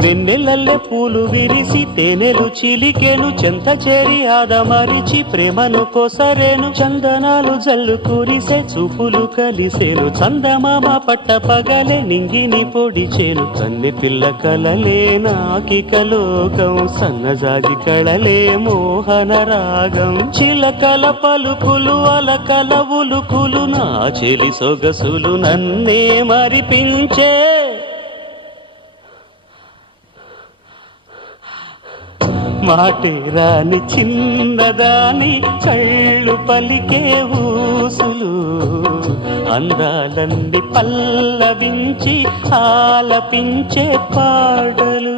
వెన్నెలల్లె పూలు విరిసి తేనెలు చిలికేను చెంత చేరి ఆదమరిచి ప్రేమను కొసరేను చందనాలు జల్లు కురిసే చూపులు కలిసేను చందమామ పట్ట పగలే నింగిని పొడిచేను కన్నె పిల్ల కలలే నాకిక లోకం సన్నజాజి కళలే మోహన రాగం చిలకల పలుకులు అలకల ఉలుకులు నా చెలి సొగసులు నన్నే మరిపించే మాటే రాని చిన్నదాని కళ్ళు పలికే ఊసులు అందాలన్నీ పల్లవించి ఆలపించే పాటలు